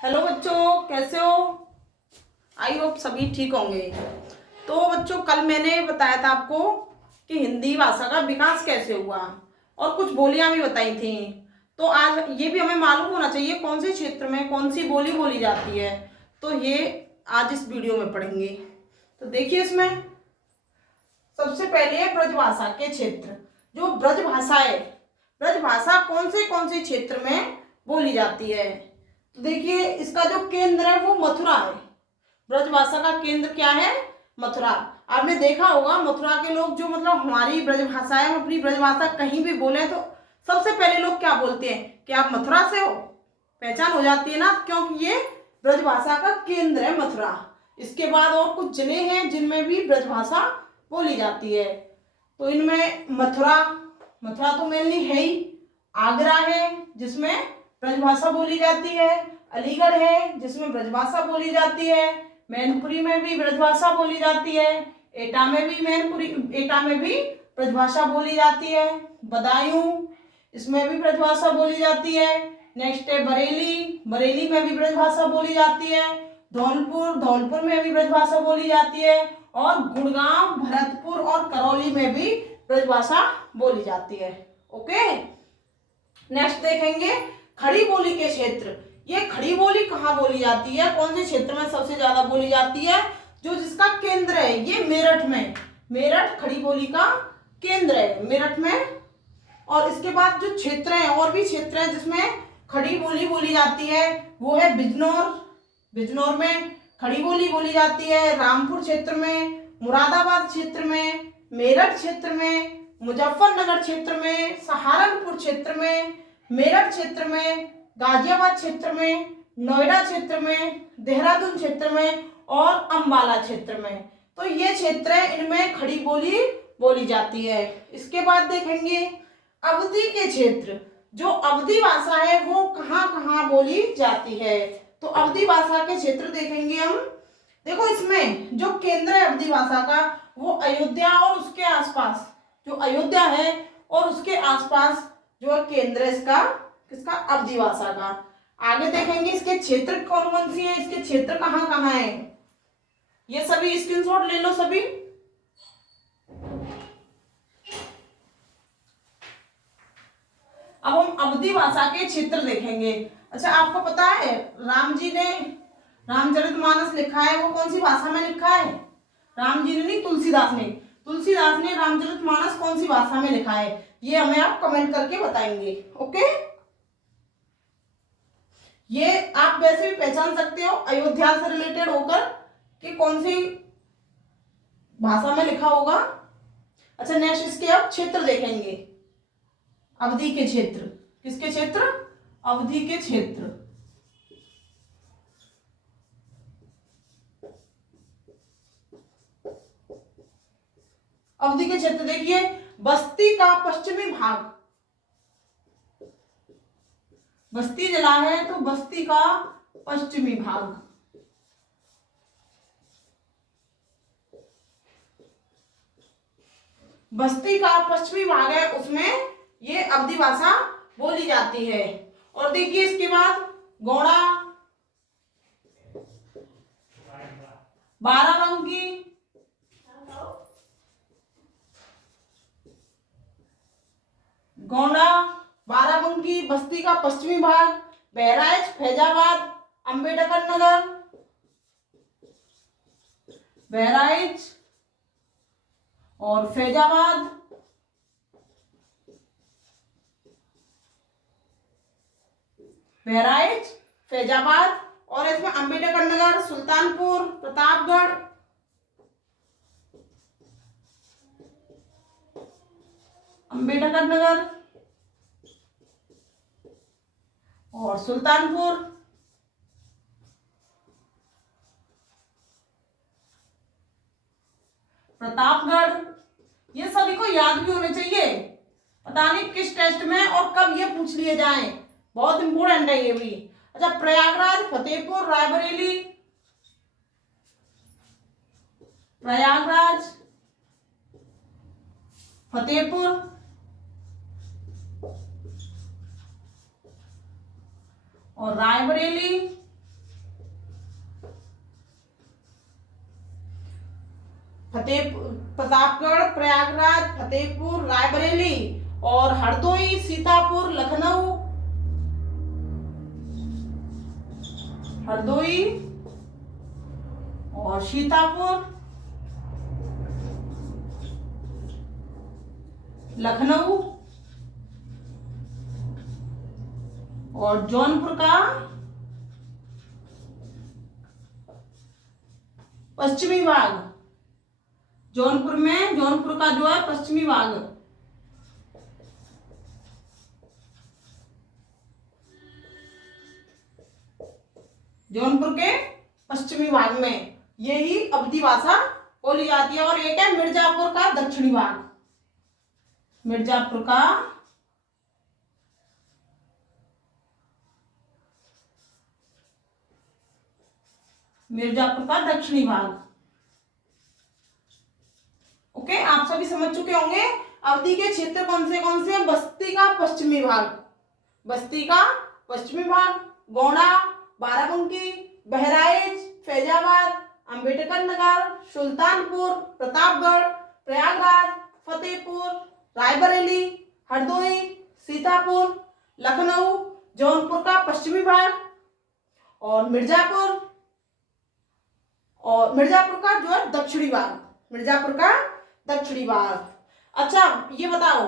Hello बच्चों, कैसे हो? आई होप सभी ठीक होंगे। तो बच्चों, कल मैंने बताया था आपको कि हिंदी भाषा का विकास कैसे हुआ और कुछ बोलियां भी बताई थी। तो आज ये भी हमें मालूम होना चाहिए कौन से क्षेत्र में कौन सी बोली बोली जाती है। तो ये आज इस वीडियो में पढ़ेंगे। तो देखिए, इसमें सबसे पहले है ब्रजभाषा के क्षेत्र। जो ब्रजभाषा है, ब्रजभाषा कौन से क्षेत्र में बोली जाती है? तो देखिए, इसका जो केंद्र है वो मथुरा है। ब्रजभाषा का केंद्र क्या है? मथुरा। आपने देखा होगा मथुरा के लोग जो मतलब हमारी ब्रजभाषा है, हम अपनी ब्रजभाषा कहीं भी बोले तो सबसे पहले लोग क्या बोलते हैं कि आप मथुरा से हो। पहचान हो जाती है ना, क्योंकि ये ब्रजभाषा का केंद्र है मथुरा। इसके बाद और कुछ जिले हैं जिनमें भी ब्रजभाषा बोली जाती है। तो इनमें मथुरा मथुरा तो मेनली है ही। आगरा है जिसमें ब्रजभाषा बोली जाती है। अलीगढ़ है जिसमें ब्रजभाषा बोली जाती है। मैनपुरी में भी ब्रजभाषा बोली जाती है। एटा में भी ब्रजभाषा बोली जाती है। बदायूं, इसमें भी ब्रजभाषा बोली जाती है। नेक्स्ट है बरेली में भी ब्रजभाषा बोली जाती है। धौलपुर में भी ब्रजभाषा बोली जाती है। और गुड़गांव, भरतपुर और करौली में भी ब्रजभाषा बोली जाती है। ओके, नेक्स्ट देखेंगे खड़ी बोली के क्षेत्र। ये खड़ी बोली कहाँ बोली जाती है, कौन से क्षेत्र में सबसे ज्यादा बोली जाती है? जो जिसका केंद्र है ये मेरठ में। मेरठ खड़ी बोली का केंद्र है, मेरठ में। और इसके बाद जो क्षेत्र है, और भी क्षेत्र है जिसमें खड़ी बोली बोली जाती है, वो है बिजनौर में खड़ी बोली बोली जाती है। रामपुर क्षेत्र में, मुरादाबाद क्षेत्र में, मेरठ क्षेत्र में, मुजफ्फरनगर क्षेत्र में, सहारनपुर क्षेत्र में, मेरठ क्षेत्र में, गाजियाबाद क्षेत्र में, नोएडा क्षेत्र में, देहरादून क्षेत्र में और अंबाला क्षेत्र में। तो ये क्षेत्र है, इनमें खड़ी बोली बोली जाती है। इसके बाद देखेंगे अवधि के क्षेत्र। जो अवधि भाषा है वो कहाँ कहाँ बोली जाती है। तो अवधि भाषा के क्षेत्र देखेंगे हम। देखो, इसमें जो केंद्र है अवधि भाषा का वो अयोध्या और उसके आसपास, जो अयोध्या है और उसके आसपास जो केंद्र है इसका, किसका? अवधि भाषा का। आगे देखेंगे इसके क्षेत्र कौन कौन सी है, इसके क्षेत्र कहाँ कहाँ है। ये सभी स्क्रीनशॉट ले लो सभी। अब हम अवधि भाषा के क्षेत्र देखेंगे। अच्छा, आपको पता है राम जी ने रामचरितमानस लिखा है, वो कौन सी भाषा में लिखा है? राम जी ने नहीं, तुलसीदास ने रामचरितमानस कौन सी भाषा में लिखा है, ये हमें आप कमेंट करके बताएंगे। ओके, ये आप वैसे भी पहचान सकते हो अयोध्या से रिलेटेड होकर कि कौन सी भाषा में लिखा होगा। अच्छा, नेक्स्ट इसके अब क्षेत्र देखेंगे। अवधि के क्षेत्र, किसके क्षेत्र? अवधि के क्षेत्र। अवधि के क्षेत्र देखिए, बस्ती का पश्चिमी भाग, बस्ती जिला है तो बस्ती का पश्चिमी भाग। बस्ती का पश्चिमी भाग है, उसमें ये अवधि भाषा बोली जाती है। और देखिए इसके बाद गौड़ा, बाराबंकी, गोंडा, बाराबंकी, बस्ती का पश्चिमी भाग, बहराइच, फैजाबाद, अंबेडकर नगर, बहराइच और फैजाबाद, बहराइच, फैजाबाद और इसमें अंबेडकर नगर, सुल्तानपुर, प्रतापगढ़, अंबेडकर नगर और सुल्तानपुर, प्रतापगढ़। ये सभी को याद भी होने चाहिए, पता नहीं किस टेस्ट में और कब ये पूछ लिए जाएं, बहुत इंपोर्टेंट है ये भी। अच्छा, प्रयागराज, फतेहपुर, रायबरेली, प्रयागराज, फतेहपुर और रायबरेली प्रतापगढ़, प्रयागराज, फतेहपुर, रायबरेली और हरदोई, सीतापुर, लखनऊ, हरदोई और सीतापुर, लखनऊ और जौनपुर का पश्चिमी भाग, जौनपुर में जौनपुर का जो है पश्चिमी भाग, जौनपुर के पश्चिमी भाग में यही अवधी भाषा बोली जाती है। और एक है मिर्जापुर का दक्षिणी भाग, मिर्जापुर का दक्षिणी भाग। ओके, आप सभी समझ चुके होंगे अवधी के क्षेत्र कौन से। बस्ती का पश्चिमी भाग, बस्ती का पश्चिमी भाग, गोंडा, बाराबंकी, बहराइच, फैजाबाद, अंबेडकर नगर, सुल्तानपुर, प्रतापगढ़, प्रयागराज, फतेहपुर, रायबरेली, हरदोई, सीतापुर, लखनऊ, जौनपुर का पश्चिमी भाग और मिर्जापुर का जो है दक्षिणी भाग, मिर्जापुर का दक्षिणी भाग। अच्छा, ये बताओ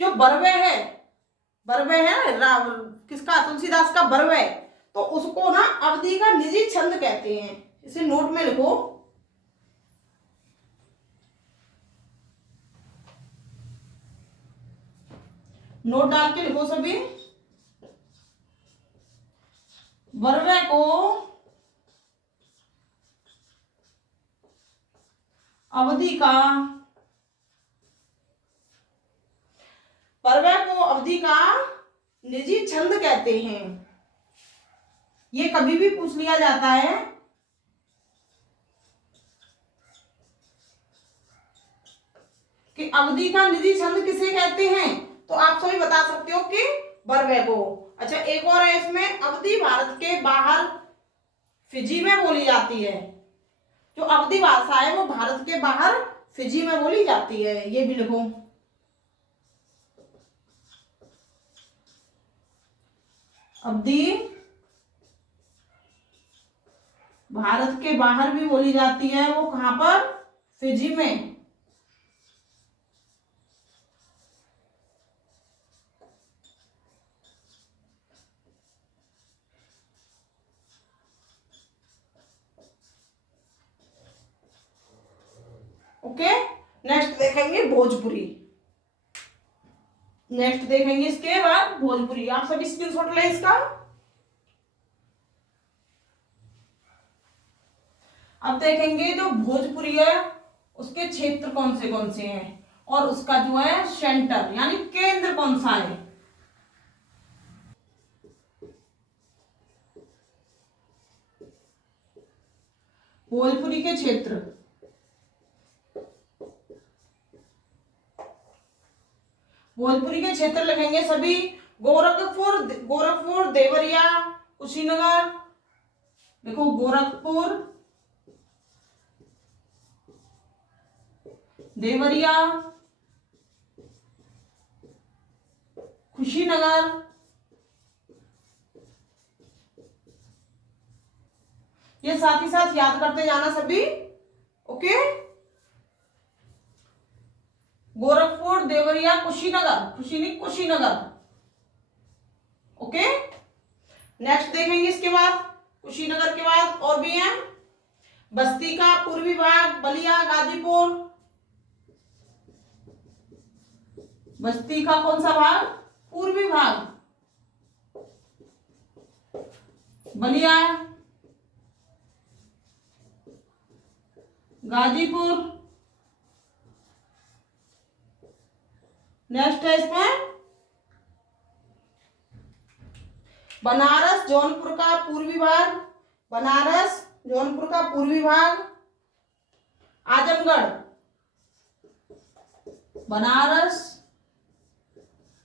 जो बरवे है किसका, तुलसीदास का बरवे, तो उसको ना अवधी का निजी छंद कहते हैं। इसे नोट में लिखो, नोट डाल के लिखो सभी। बरवे को अवधी का निजी छंद कहते हैं। ये कभी भी पूछ लिया जाता है कि अवधी का निजी छंद किसे कहते हैं, तो आप सभी बता सकते हो कि बरवे को। अच्छा, एक और है इसमें, अवधी भारत के बाहर फिजी में बोली जाती है। जो अवधी भाषा है वो भारत के बाहर फिजी में बोली जाती है, ये भी लिखो। अवधी भारत के बाहर भी बोली जाती है, वो कहां पर, फिजी में। ओके, नेक्स्ट देखेंगे भोजपुरी। नेक्स्ट देखेंगे इसके बाद भोजपुरी। आप सभी स्क्रीनशॉट लें इसका। अब देखेंगे जो भोजपुरी है उसके क्षेत्र कौन से हैं और उसका जो है सेंटर यानी केंद्र कौन सा है। भोजपुरी के क्षेत्र, भोजपुरी के क्षेत्र लिखेंगे सभी। गोरखपुर, देवरिया, कुशीनगर, देखो गोरखपुर, देवरिया, कुशीनगर, ये साथ ही साथ याद करते जाना सभी। Okay, Gorakhpur, Deoria, Kushinagar. Okay, next देखेंगे इसके बाद, कुशीनगर के बाद और भी हैं। बस्ती का पूर्वी भाग, बलिया, गाजीपुर। बस्ती का कौन सा भाग, पूर्वी भाग, बलिया, गाजीपुर। नेक्स्ट है इसमें बनारस, जौनपुर का पूर्वी भाग, बनारस, जौनपुर का पूर्वी भाग। आजमगढ़, बनारस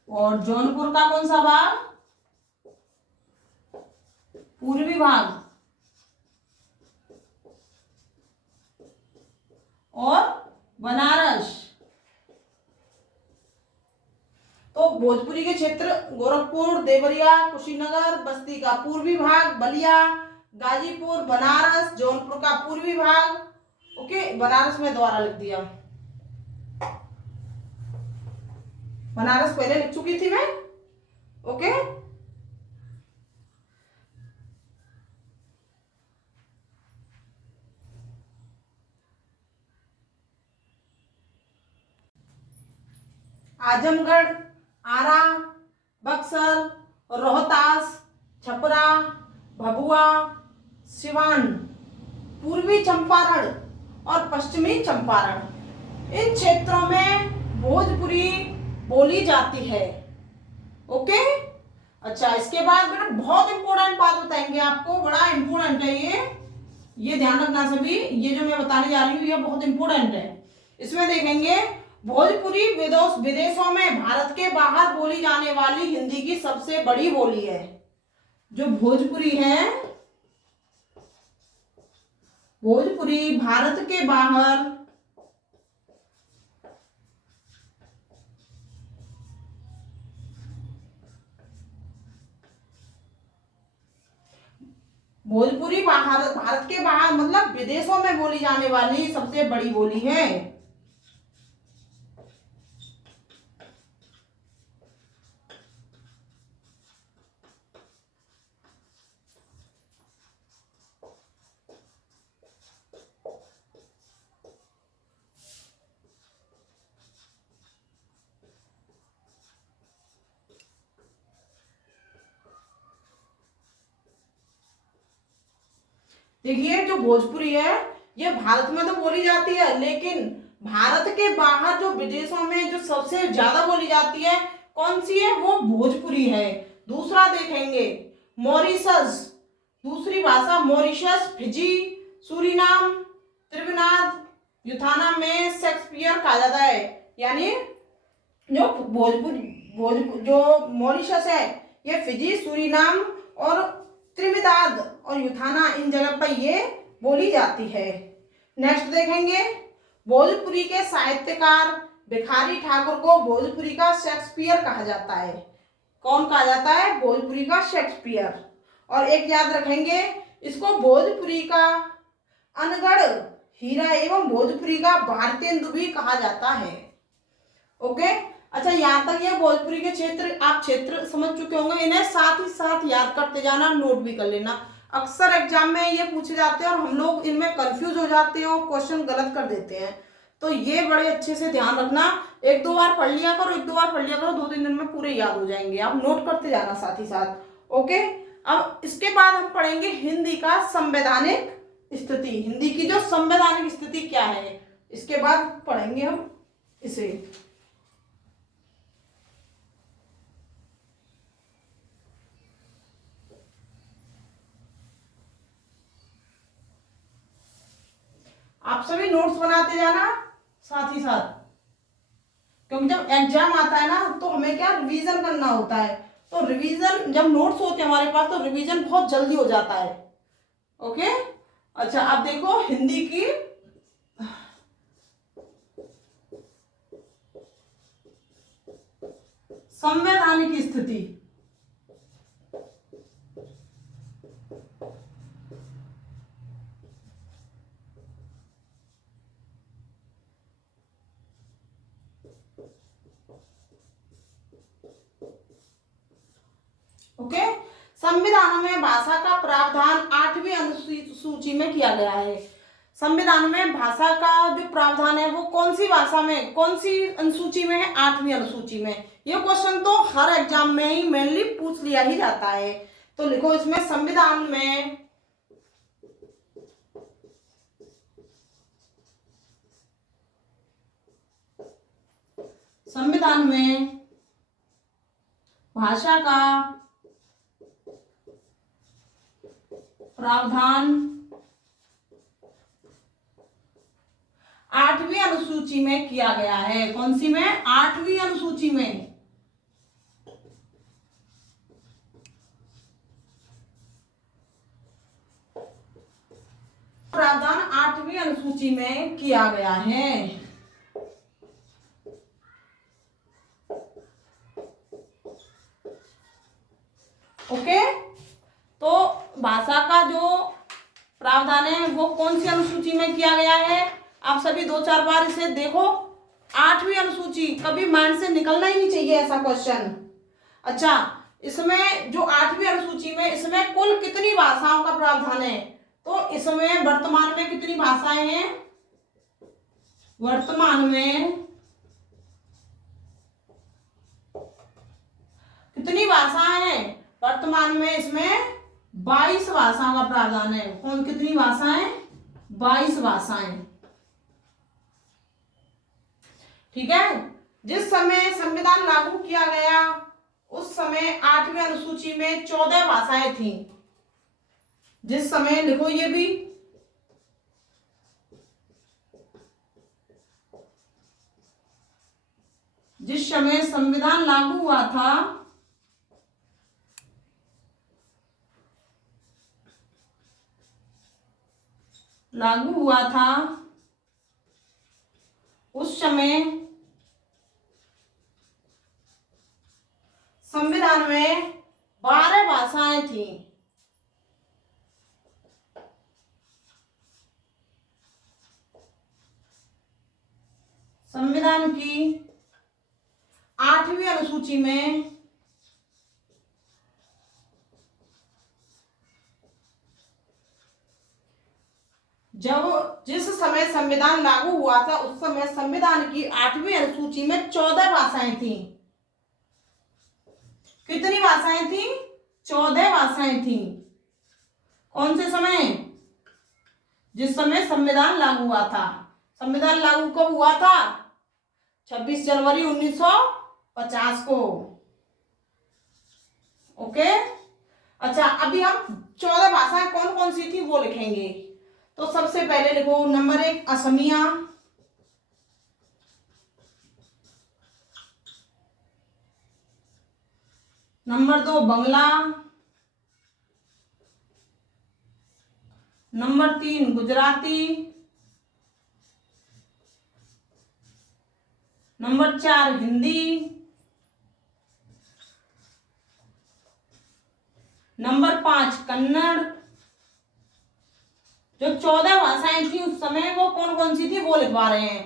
और जौनपुर का कौन सा भाग, पूर्वी भाग। और बनारस। तो भोजपुरी के क्षेत्र गोरखपुर, देवरिया, कुशीनगर, बस्ती का पूर्वी भाग, बलिया, गाजीपुर, बनारस, जौनपुर का पूर्वी भाग। ओके, बनारस में दोबारा लिख दिया, बनारस पहले लिख चुकी थी मैं। ओके, आजमगढ़, आरा, बक्सर, रोहतास, छपरा, भभुआ, सिवान, पूर्वी चंपारण और पश्चिमी चंपारण, इन क्षेत्रों में भोजपुरी बोली जाती है। ओके, अच्छा, इसके बाद बेटा बहुत इंपॉर्टेंट बात बताएंगे आपको, बड़ा इंपॉर्टेंट है ये ध्यान रखना सभी, ये जो मैं बताने जा रही हूँ ये बहुत इंपॉर्टेंट है। इसमें देखेंगे भोजपुरी विदेशों में भारत के बाहर बोली जाने वाली हिंदी की सबसे बड़ी बोली है। जो भोजपुरी है, भोजपुरी भारत के बाहर भोजपुरी भारत के बाहर मतलब विदेशों में बोली जाने वाली सबसे बड़ी बोली है। देखिए, जो भोजपुरी है ये भारत में तो बोली जाती है, लेकिन भारत के बाहर जो विदेशों में जो सबसे ज्यादा बोली जाती है कौन सी है, वो भोजपुरी है। दूसरा देखेंगे मॉरिशस, दूसरी भाषा मॉरिशस, फिजी, सूरीनाम, त्रिनिदाद, यूथाना में शेक्सपियर कहा जाता है। यानी जो जो मॉरिशस है ये फिजी, सूरीनाम और त्रिनिदाद और यूथाना, इन जगह पर ये बोली जाती है। नेक्स्ट देखेंगे भोजपुरी के साहित्यकार भिखारी ठाकुर को भोजपुरी का शेक्सपियर कहा जाता है। कौन कहा जाता है? भोजपुरी का शेक्सपियर। और एक याद रखेंगे, इसको भोजपुरी का अनगढ़ हीरा एवं भोजपुरी का भारतेंदु भी कहा जाता है। ओके, अच्छा, यहाँ तक ये भोजपुरी के क्षेत्र, आप क्षेत्र समझ चुके होंगे। इन्हें साथ ही साथ याद करते जाना, नोट भी कर लेना। अक्सर एग्जाम में ये पूछे जाते हैं और हम लोग इनमें कंफ्यूज हो जाते हैं और क्वेश्चन गलत कर देते हैं। तो ये बड़े अच्छे से ध्यान रखना, एक दो बार पढ़ लिया करो, एक दो बार पढ़ लिया करो, 2-3 दिन में पूरे याद हो जाएंगे। आप नोट करते जाना साथ ही साथ। ओके, अब इसके बाद हम पढ़ेंगे हिंदी का संवैधानिक स्थिति। हिंदी की जो संवैधानिक स्थिति क्या है, इसके बाद पढ़ेंगे हम इसे। आप सभी नोट्स बनाते जाना साथ ही साथ, क्योंकि जब एग्जाम आता है ना तो हमें क्या रिवीजन करना होता है। तो रिवीजन, जब नोट्स होते हैं हमारे पास तो रिवीजन बहुत जल्दी हो जाता है। ओके, अच्छा, अब देखो हिंदी की संवैधानिक स्थिति। ओके, संविधान में भाषा का प्रावधान 8वीं अनुसूची में किया गया है। संविधान में भाषा का जो प्रावधान है वो कौन सी भाषा में, कौन सी अनुसूची में है? 8वीं अनुसूची में। ये क्वेश्चन तो हर एग्जाम में ही मेनली पूछ लिया ही जाता है। तो लिखो इसमें संविधान में भाषा का प्रावधान 8वीं अनुसूची में किया गया है। कौन सी में? 8वीं अनुसूची में। प्रावधान 8वीं अनुसूची अनुसूची में किया गया है। ओके, तो भाषा का जो प्रावधान है वो कौन सी अनुसूची में किया गया है? आप सभी 2-4 बार इसे देखो। 8वीं अनुसूची, कभी माइंड से निकलना ही नहीं चाहिए ऐसा क्वेश्चन। अच्छा, इसमें जो 8वीं अनुसूची में, इसमें कुल कितनी भाषाओं का प्रावधान है? तो इसमें वर्तमान में कितनी भाषाएं हैं? वर्तमान में कितनी भाषाएं हैं? वर्तमान में इसमें 22 भाषाओं का प्रावधान है। कौन कितनी भाषाएं? 22 भाषाएं। ठीक है। जिस समय संविधान लागू किया गया उस समय 8वीं अनुसूची में 14 भाषाएं थी। जिस समय, लिखो ये भी, जिस समय संविधान लागू हुआ था उस समय संविधान में 12 भाषाएं थी। संविधान की 8वीं अनुसूची में जिस समय संविधान लागू हुआ था उस समय संविधान की 8वीं अनुसूची में 14 भाषाएं थी। कितनी भाषाएं थी? 14 भाषाएं थी। कौन से समय? जिस समय संविधान लागू हुआ था। संविधान लागू कब हुआ था? 26 जनवरी 1950 को। ओके। अच्छा, अभी हम 14 भाषाएं कौन कौन सी थी वो लिखेंगे। तो सबसे पहले लिखो, number 1 Asamiya, number 2 Bangla, number 3 Gujarati, number 4 Hindi, number 5 Kannada. जो 14 भाषाएं थी उस समय वो कौन कौन सी थी वो लिखवा रहे हैं।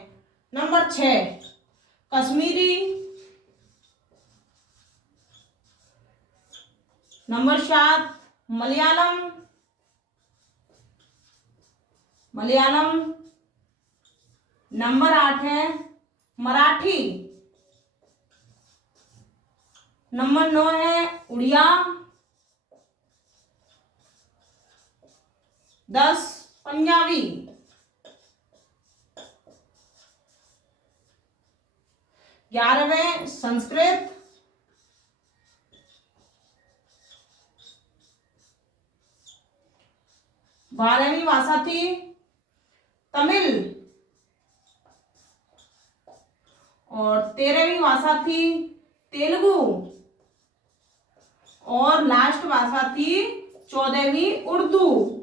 Number 6 Kashmiri, number 7 Malayalam, number 8 है मराठी, नंबर 9 है उड़िया, 10 पंजाबी, 11वें संस्कृत, 12वीं भाषा थी तमिल और 13वीं भाषा थी तेलुगु और लास्ट भाषा थी 14वीं उर्दू।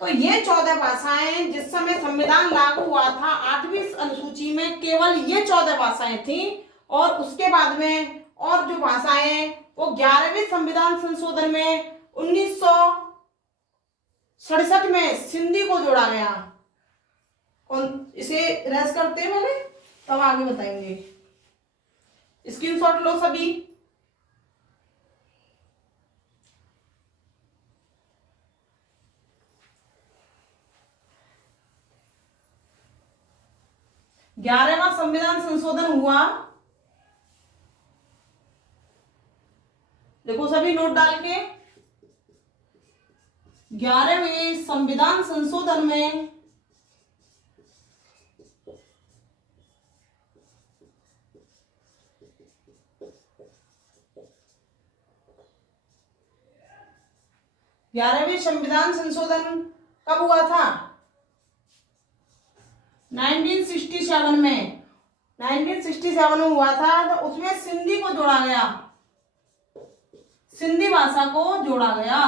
तो ये 14 भाषाएं जिस समय संविधान लागू हुआ था 8वीं अनुसूची में केवल ये 14 भाषाएं थी और उसके बाद में और जो भाषाएं वो 11वें संविधान संशोधन में 1967 में सिंधी को जोड़ा गया। कौन इसे रेस करते हैं मैंने तब आगे बताएंगे। स्क्रीनशॉट लो सभी। ग्यारहवां संविधान संशोधन हुआ, देखो सभी नोट डाल के। 11वें संविधान संशोधन में ग्यारहवें संविधान संशोधन कब हुआ था? 1967 में। 1967 में हुआ था। तो उसमें सिंधी को जोड़ा गया, सिंधी भाषा को जोड़ा गया।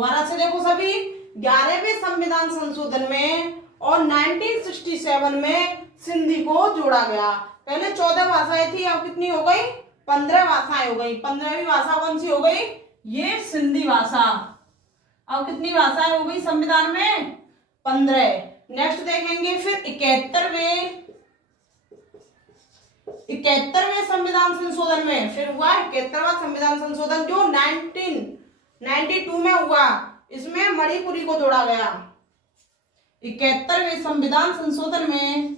दोबारा से देखो सभी, 11वें संविधान संशोधन में और 1967 में सिंधी को जोड़ा गया। पहले 14 भाषाएं थी, अब कितनी हो गई? 15 भाषाएं हो गई। 15वीं भाषा कौन सी हो गई? ये सिंधी भाषा। अब कितनी भाषाएं हो गई संविधान में? 15। नेक्स्ट देखेंगे फिर 71वें संविधान संशोधन में फिर हुआ 71वां संविधान संशोधन जो 1992 में हुआ। इसमें मणिपुरी को जोड़ा गया। 71वें संविधान संशोधन में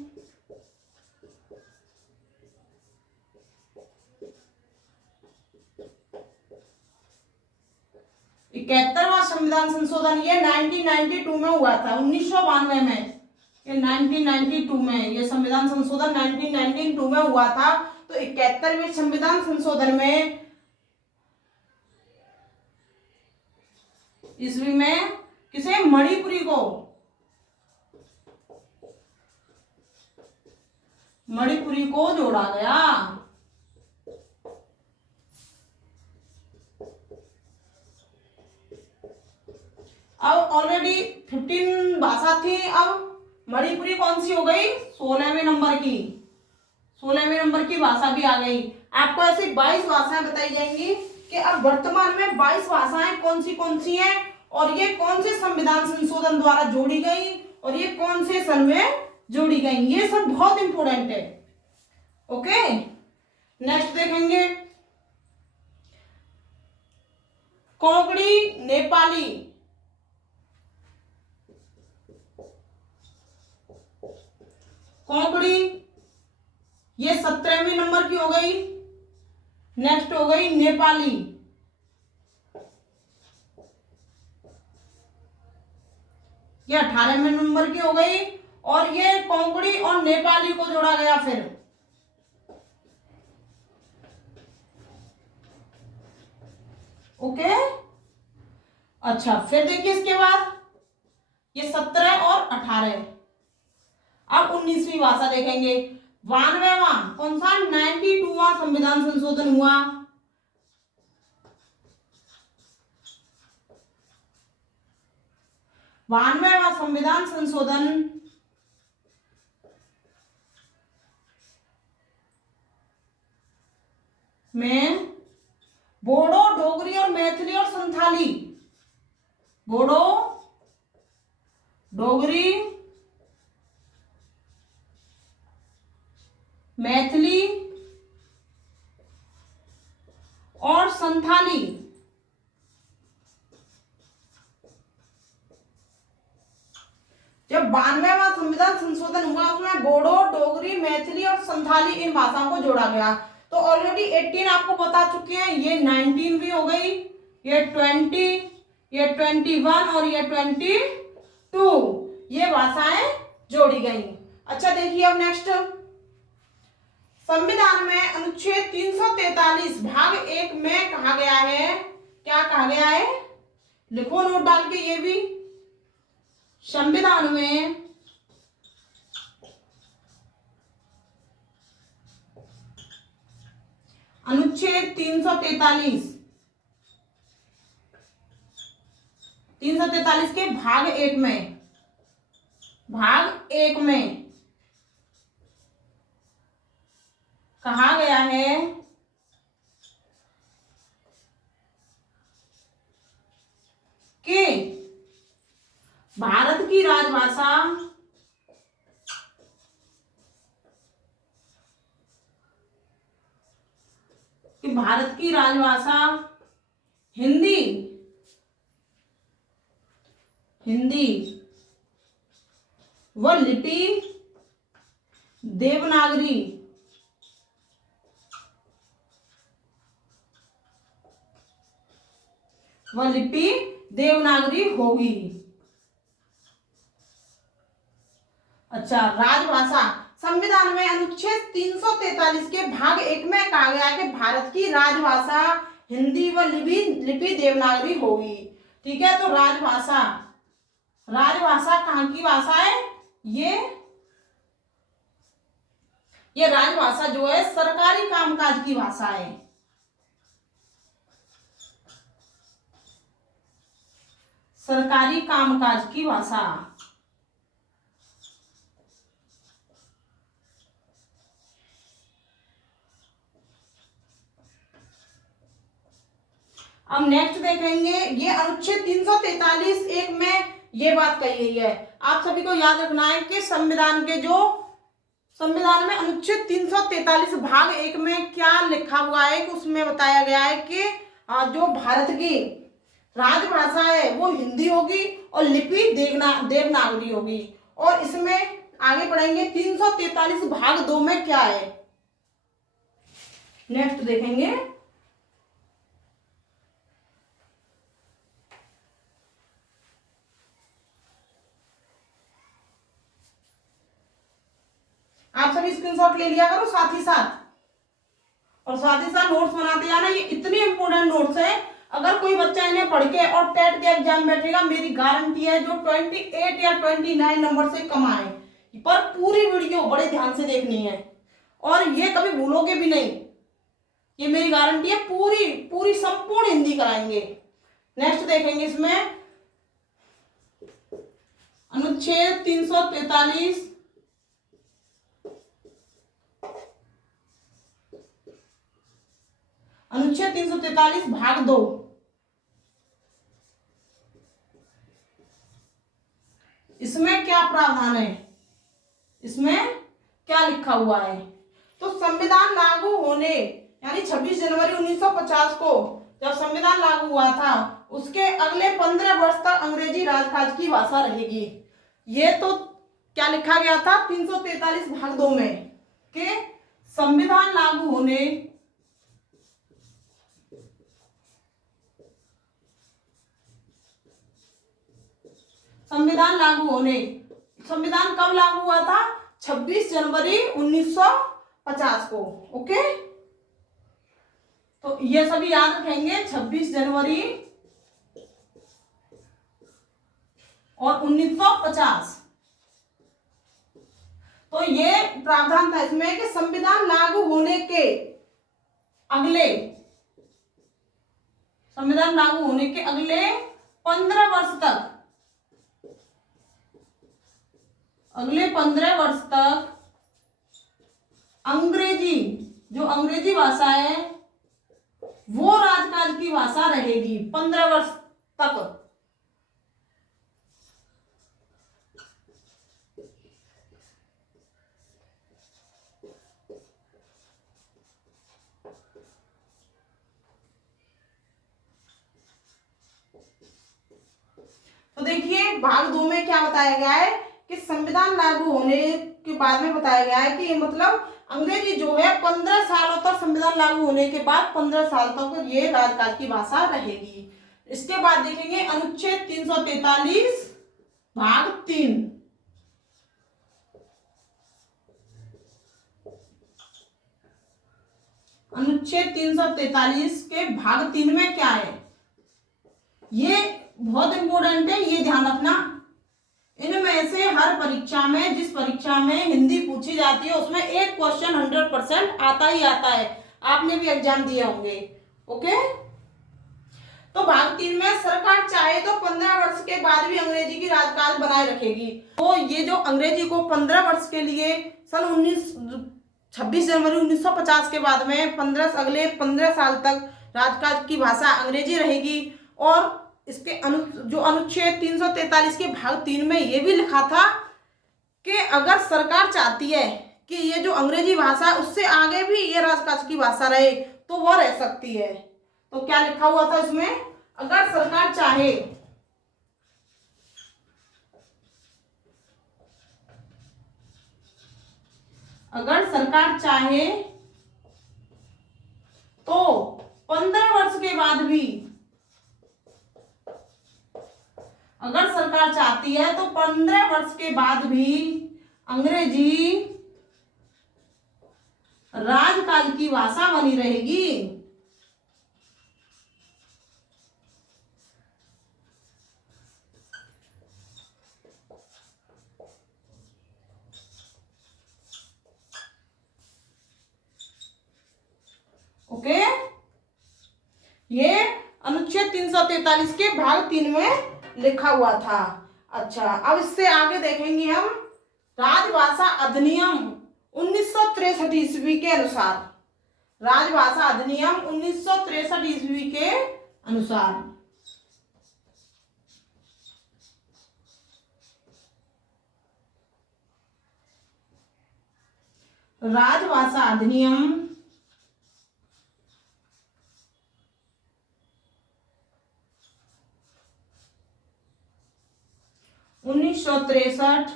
71वां संविधान संशोधन ये 1992 में हुआ था, 1992 में। ये 1992 में ये संविधान संशोधन 1992 में हुआ था। तो 71वें संविधान संशोधन में ईस्वी में किसे? मणिपुरी को, मणिपुरी को जोड़ा गया। अब ऑलरेडी 15 भाषा थी, अब मणिपुरी कौन सी हो गई? 16वें नंबर की। 16वें नंबर की भाषा भी आ गई। आपको ऐसी 22 भाषाएं बताई जाएंगी कि अब वर्तमान में 22 भाषाएं कौन सी हैं और ये कौन से संविधान संशोधन द्वारा जोड़ी गई और ये कौन से सन में जोड़ी गई। ये सब बहुत इंपॉर्टेंट है। ओके, नेक्स्ट देखेंगे कोंकणी नेपाली। कोंकणी ये 17वीं नंबर की हो गई। नेक्स्ट हो गई नेपाली, ये 18वें नंबर की हो गई। और ये कोंकणी और नेपाली को जोड़ा गया फिर। ओके, अच्छा फिर देखिए इसके बाद ये 17 और 18। अब 19वीं भाषा देखेंगे। 92वां कौन सा? 92वां संविधान संशोधन हुआ। बानवेवां संविधान संशोधन में बोडो, डोगरी और मैथिली और संथाली, बोडो, डोगरी, मैथिली और संथाली जब 92वां संविधान संशोधन हुआ उसमें बोडो, डोगरी, मैथिली और संथाली इन भाषाओं को जोड़ा गया। तो ऑलरेडी 18 आपको बता चुके हैं, ये 19 भी हो गई, ये 20, ये 21 और ये 22 ये भाषाएं जोड़ी गई। अच्छा देखिए अब नेक्स्ट, संविधान में अनुच्छेद 343 भाग 1 में कहा गया है, क्या कहा गया है? लिखो नोट डाल के ये भी। संविधान में अनुच्छेद 343 के भाग 1 में, कहा गया है कि भारत की राजभाषा हिंदी व लिपि देवनागरी होगी। अच्छा, राजभाषा संविधान में अनुच्छेद 343 के भाग 1 में कहा गया कि भारत की राजभाषा हिंदी व लिपि देवनागरी होगी। ठीक है, तो राजभाषा कहाँ की भाषा है? ये राजभाषा जो है सरकारी कामकाज की भाषा है। सरकारी कामकाज की भाषा। अब नेक्स्ट देखेंगे, ये अनुच्छेद 343 एक में ये बात कही गई है। आप सभी को याद रखना है कि संविधान में अनुच्छेद 343 भाग 1 में क्या लिखा हुआ है कि उसमें बताया गया है कि जो भारत की राजभाषा है वो हिंदी होगी और लिपि देवनागरी होगी। और इसमें आगे पढ़ेंगे 343 भाग 2 में क्या है, नेक्स्ट देखेंगे। आप सभी स्क्रीनशॉट ले लिया करो साथ ही साथ, और साथ ही साथ नोट्स बनाते जाना। ये इतने इंपॉर्टेंट नोट्स है, अगर कोई बच्चा इन्हें पढ़ के और टेट के एग्जाम बैठेगा, मेरी गारंटी है जो 28 या 29 नंबर से कम आए। पर पूरी वीडियो बड़े ध्यान से देखनी है और ये कभी भूलोगे भी नहीं, ये मेरी गारंटी है। पूरी संपूर्ण हिंदी कराएंगे। नेक्स्ट देखेंगे इसमें अनुच्छेद 343 अनुच्छेद 343 भाग 2। इसमें क्या प्रावधान है, इसमें क्या लिखा हुआ है। तो संविधान लागू होने यानी 26 जनवरी 1950 को जब संविधान लागू हुआ था, उसके अगले 15 वर्ष तक अंग्रेजी राजकाज की भाषा रहेगी। ये तो क्या लिखा गया था 343 भाग 2 में कि संविधान लागू होने संविधान कब लागू हुआ था, 26 जनवरी 1950 को। ओके, तो ये सभी याद रखेंगे, 26 जनवरी और 1950। तो ये प्रावधान था इसमें कि संविधान लागू होने के अगले 15 वर्ष तक अंग्रेजी भाषा है वो राजकाज की भाषा रहेगी 15 वर्ष तक। तो देखिए भाग 2 में क्या बताया गया है कि संविधान लागू होने के बाद में बताया गया है कि ये मतलब अंग्रेजी जो है 15 सालों तक, संविधान लागू होने के बाद 15 साल तक ये राजकाज की भाषा रहेगी। इसके बाद देखेंगे अनुच्छेद 343 भाग 3। अनुच्छेद 343 के भाग 3 में क्या है, ये बहुत इंपॉर्टेंट है, ये ध्यान रखना। इनमें से हर परीक्षा में, जिस परीक्षा में हिंदी पूछी जाती है उसमें एक क्वेश्चन 100% आता ही आता है। आपने भी एग्जाम दिए होंगे। ओके, तो भाग 3 में सरकार चाहे तो 15 वर्ष के बाद भी अंग्रेजी की राजकाज बनाए रखेगी। तो ये जो अंग्रेजी को 15 वर्ष के लिए सन 26 जनवरी 1950 के बाद में अगले 15 साल तक राजकाज की भाषा अंग्रेजी रहेगी। और इसके जो अनुच्छेद 343 के भाग 3 में ये भी लिखा था कि अगर सरकार चाहती है कि ये जो अंग्रेजी भाषा है उससे आगे भी ये राजकाज की भाषा रहे तो वो रह सकती है। तो क्या लिखा हुआ था इसमें, अगर सरकार चाहे तो 15 वर्ष के बाद भी, अगर सरकार चाहती है तो 15 वर्ष के बाद भी अंग्रेजी राजकाज की भाषा बनी रहेगी। ओके, ये अनुच्छेद 343 के भाग 3 में लिखा हुआ था। अच्छा, अब इससे आगे देखेंगे हम राजभाषा अधिनियम 1963 ईस्वी के अनुसार। राजभाषा अधिनियम 1963 ईस्वी के अनुसार राजभाषा अधिनियम 1963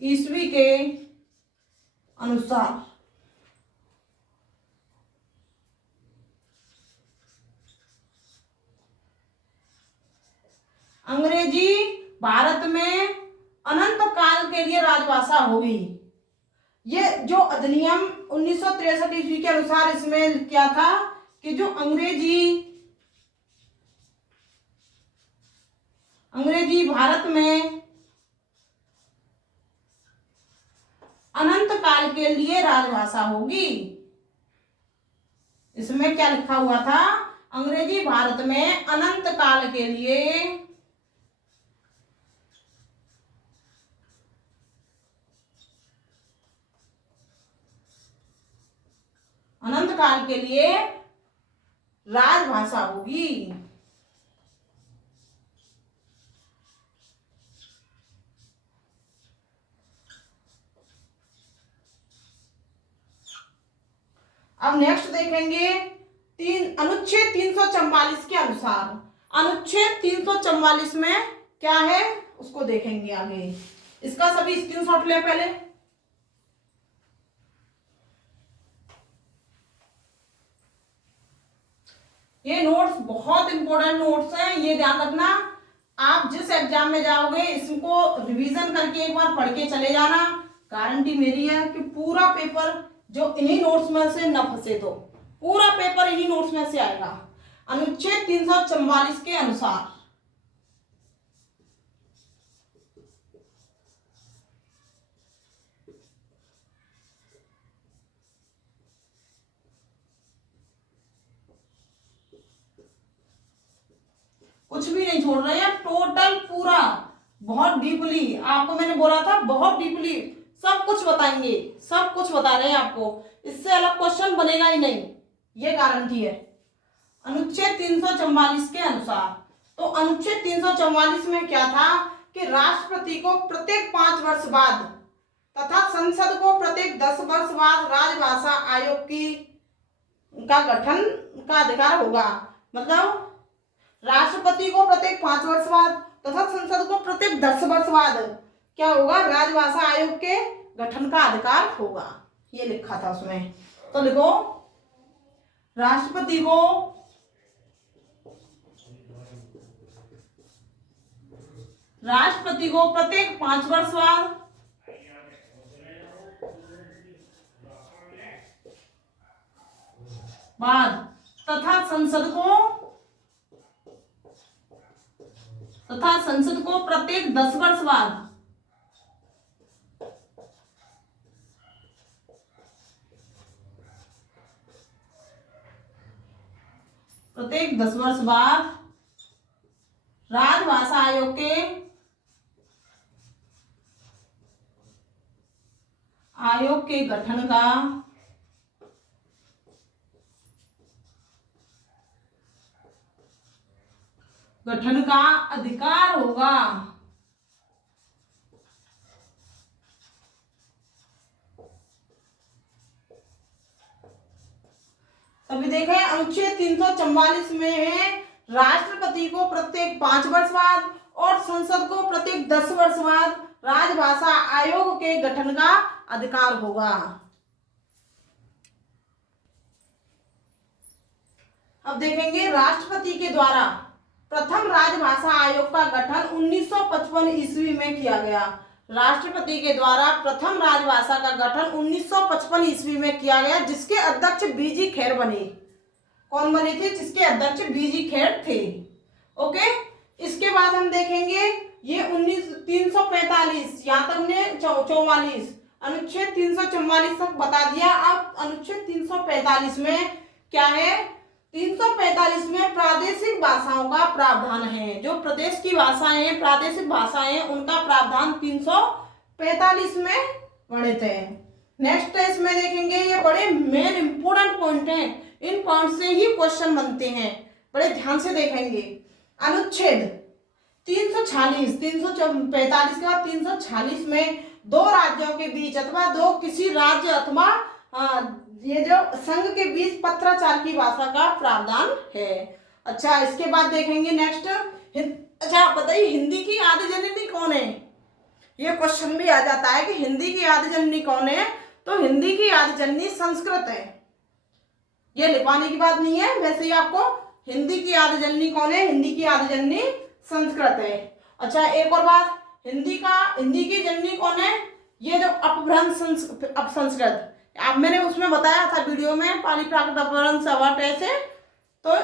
ईस्वी के अनुसार अंग्रेजी भारत में अनंत काल के लिए राजभाषा होगी। ये जो अधिनियम 1963 ईस्वी के अनुसार इसमें क्या था कि जो अंग्रेजी भारत में अनंत काल के लिए राजभाषा होगी। इसमें क्या लिखा हुआ था? अंग्रेजी भारत में अनंत काल के लिए राजभाषा होगी। अब नेक्स्ट देखेंगे अनुच्छेद 344 के अनुसार। अनुच्छेद 344 में क्या है उसको देखेंगे आगे। इसका सभी स्क्रीनशॉट ले पहले। ये नोट्स बहुत इंपॉर्टेंट नोट्स हैं, ये ध्यान रखना। आप जिस एग्जाम में जाओगे इसको रिवीजन करके एक बार पढ़ के चले जाना। गारंटी मेरी है कि पूरा पेपर जो इन्हीं नोट्स में से न फंसे, तो पूरा पेपर इन्हीं नोट्स में से आएगा। अनुच्छेद 344 के अनुसार कुछ भी नहीं छोड़ रहे हैं, टोटल पूरा बहुत डीपली। आपको मैंने बोला था बहुत डीपली सब कुछ बताएंगे, सब कुछ बता रहे हैं आपको। इससे अलग क्वेश्चन बनेगा ही नहीं, ये गारंटी है। अनुच्छेद 344 के अनुसार, तो अनुच्छेद 344 में क्या था कि राष्ट्रपति को प्रत्येक 5 वर्ष बाद तथा संसद को प्रत्येक 10 वर्ष बाद राजभाषा आयोग का गठन का अधिकार होगा। मतलब राष्ट्रपति को प्रत्येक 5 वर्ष बाद तथा संसद को प्रत्येक 10 वर्ष बाद क्या होगा? राजभाषा आयोग के गठन का अधिकार होगा। ये लिखा था उसमें। तो लिखो राष्ट्रपति को प्रत्येक 5 वर्ष बाद तथा संसद को प्रत्येक 10 वर्ष बाद राजभाषा आयोग के गठन का अधिकार होगा। तभी देखें अनुच्छेद 344 में है राष्ट्रपति को प्रत्येक 5 वर्ष बाद और संसद को प्रत्येक 10 वर्ष बाद राजभाषा आयोग के गठन का अधिकार होगा। अब देखेंगे राष्ट्रपति के द्वारा प्रथम राजभाषा आयोग का गठन 1955 ईस्वी में किया गया। राष्ट्रपति के द्वारा प्रथम राजभाषा का गठन 1955 ईस्वी में किया गया, जिसके अध्यक्ष बीजी खेर बने। कौन बने थे? जिसके अध्यक्ष बीजी खेर थे। ओके, इसके बाद हम देखेंगे ये 345 यहाँ तक ने 44 अनुच्छेद 344 तक बता दिया। अब अनुच्छेद 345 में क्या है 345 में प्रादेशिक भाषाओं का प्रावधान है। जो प्रदेश की भाषाएं हैं, प्रादेशिक भाषाएं हैं, उनका प्रावधान 345 में वर्णित है। नेक्स्ट है, इसमें देखेंगे ये बड़े मेन इंपोर्टेंट पॉइंट हैं, इन पॉइंट से ही क्वेश्चन बनते हैं, बड़े ध्यान से देखेंगे। अनुच्छेद 346 345 के बाद 346 में दो राज्यों के बीच अथवा दो किसी राज्य अथवा ये जो संघ के बीच पत्राचार की भाषा का प्रावधान है। अच्छा, इसके बाद देखेंगे नेक्स्ट। अच्छा, बताइए हिंदी की आदि जननी कौन है? ये क्वेश्चन भी आ जाता है कि हिंदी की आदि जननी कौन है, तो हिंदी की आदि जननी संस्कृत है। ये लिखवाने की बात नहीं है, वैसे ही आपको हिंदी की आदि जननी कौन है, हिंदी की आदि जननी संस्कृत है। अच्छा, एक और बात, हिंदी की जननी कौन है? ये जो अपभ्रंश अपसंस्कृत, अब मैंने उसमें बताया था वीडियो में, पाली प्राकृत अपभ्रंश अवट ऐसे, तो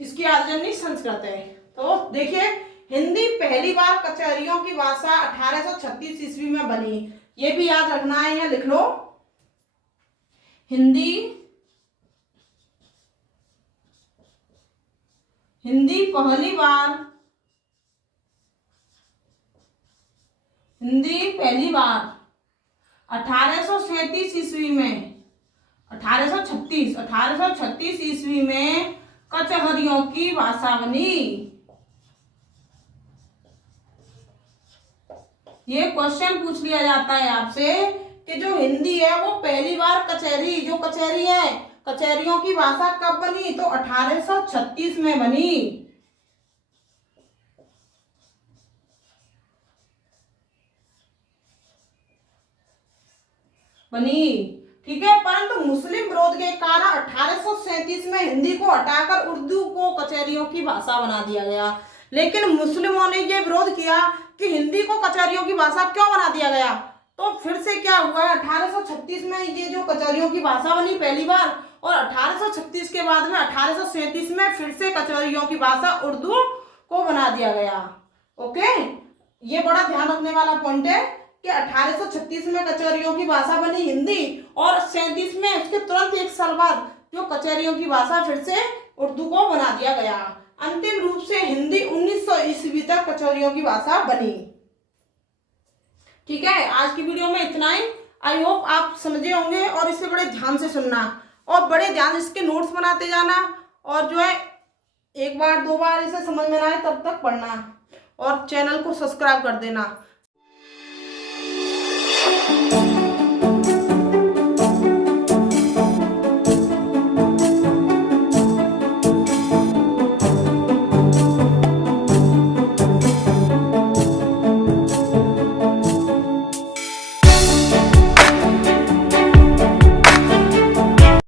इसकी आदि जननी संस्कृत है। तो देखिए, हिंदी पहली बार कचहरियों की भाषा 1836 ईस्वी में बनी, ये भी याद रखना है, यहाँ लिख लो। हिंदी पहली बार 1837 ईस्वी में 1836 ईस्वी में कचहरियों की भाषा बनी। ये क्वेश्चन पूछ लिया जाता है आपसे कि जो हिंदी है वो पहली बार कचहरी है, कचहरियों की भाषा कब बनी? तो 1836 में बनी। ठीक है, परंतु मुस्लिम विरोध के कारण 1837 में हिंदी को हटाकर उर्दू को कचहरियों की भाषा बना दिया गया। लेकिन मुस्लिमों ने ये विरोध किया कि हिंदी को कचहरियों की भाषा क्यों बना दिया गया, तो फिर से क्या हुआ, 1836 में ये जो कचहरियों की भाषा बनी पहली बार, और 1836 के बाद में 1837 में फिर से कचहरियों की भाषा उर्दू को बना दिया गया। ओके, ये बड़ा ध्यान रखने वाला पॉइंट है कि 1836 में कचहरियों की भाषा बनी हिंदी, और 37 में उसके तुरंत एक साल बाद जो कचहरियों की भाषा फिर से उर्दू को बना दिया गया। अंतिम रूप से हिंदी 1900 ईस्वी तक कचहरियों की भाषा बनी। ठीक है, आज की वीडियो में इतना ही। आई होप आप समझे होंगे, और इसे बड़े ध्यान से सुनना और बड़े ध्यान इसके नोट्स बनाते जाना, और जो है एक बार दो बार इसे समझ में ना आए तब तक पढ़ना, और चैनल को सब्सक्राइब कर देना।